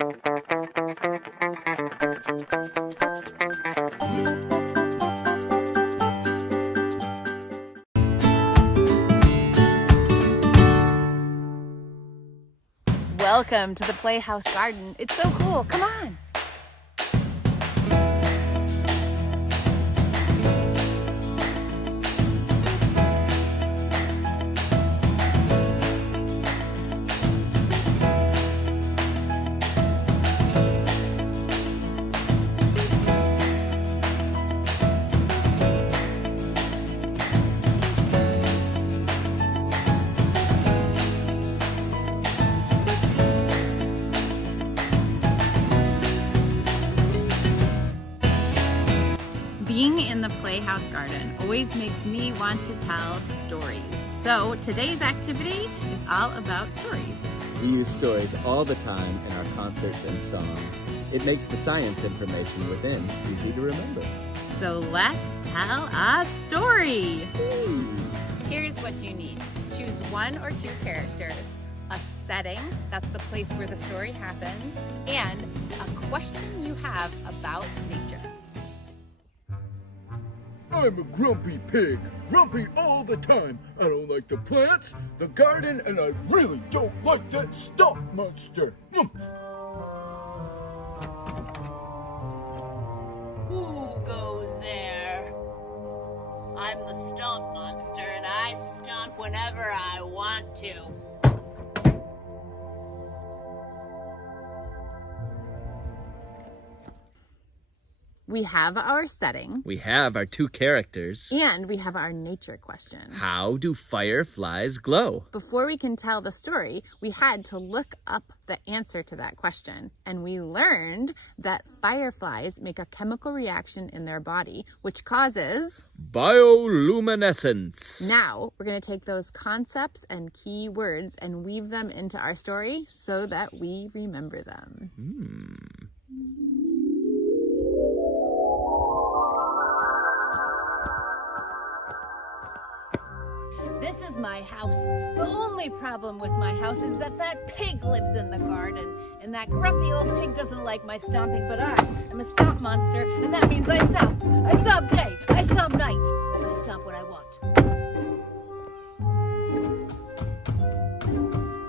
Welcome to the Playhouse Garden. It's so cool. Come on. Being in the Playhouse Garden always makes me want to tell stories. So today's activity is all about stories. We use stories all the time in our concerts and songs. It makes the science information within easy to remember. So let's tell a story. Here's what you need. Choose one or two characters, a setting, that's the place where the story happens, and a question you have about nature. I'm a grumpy pig, grumpy all the time. I don't like the plants, the garden, and I really don't like that Stomp monster. Who goes there? I'm the Stomp monster, and I stomp whenever I want to. We have our setting. We have our two characters. And we have our nature question. How do fireflies glow? Before we can tell the story, we had to look up the answer to that question. And we learned that fireflies make a chemical reaction in their body, which causes bioluminescence. Now, we're going to take those concepts and key words and weave them into our story so that we remember them. This is my house. The only problem with my house is that pig lives in the garden. And that grumpy old pig doesn't like my stomping, but I am a stomp monster, and that means I stomp. I stomp day, I stomp night, and I stomp what I want.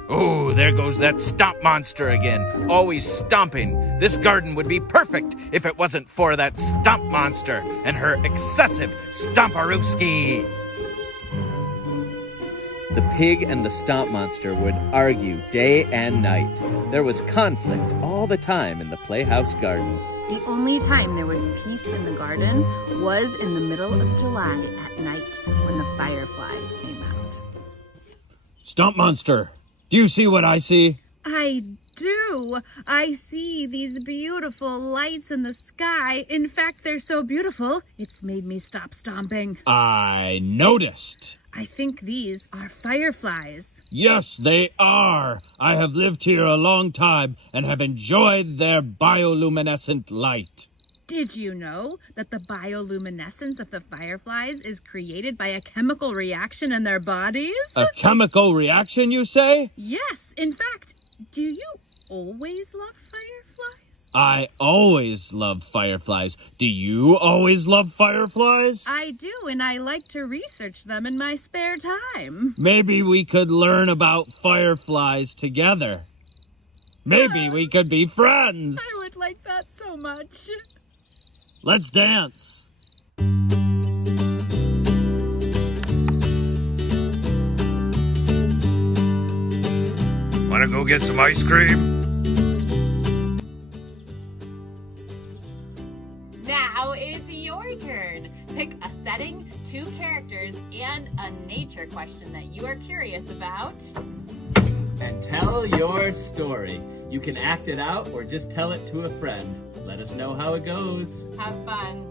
Oh, there goes that Stomp monster again, always stomping. This garden would be perfect if it wasn't for that Stomp monster and her excessive stomparooski. The pig and the Stomp monster would argue day and night. There was conflict all the time in the Playhouse Garden. The only time there was peace in the garden was in the middle of July at night when the fireflies came out. Stomp monster, do you see what I see? I do. I see these beautiful lights in the sky. In fact, they're so beautiful, it's made me stop stomping. I noticed. I think these are fireflies. Yes, they are. I have lived here a long time and have enjoyed their bioluminescent light. Did you know that the bioluminescence of the fireflies is created by a chemical reaction in their bodies? A chemical reaction, you say? Yes. In fact, do you always love fireflies? I always love fireflies. Do you always love fireflies? I do, and I like to research them in my spare time. Maybe we could learn about fireflies together. Maybe we could be friends. I would like that so much. Let's dance. Wanna go get some ice cream? Now it's your turn. Pick a setting, two characters, and a nature question that you are curious about. And tell your story. You can act it out or just tell it to a friend. Let us know how it goes. Have fun.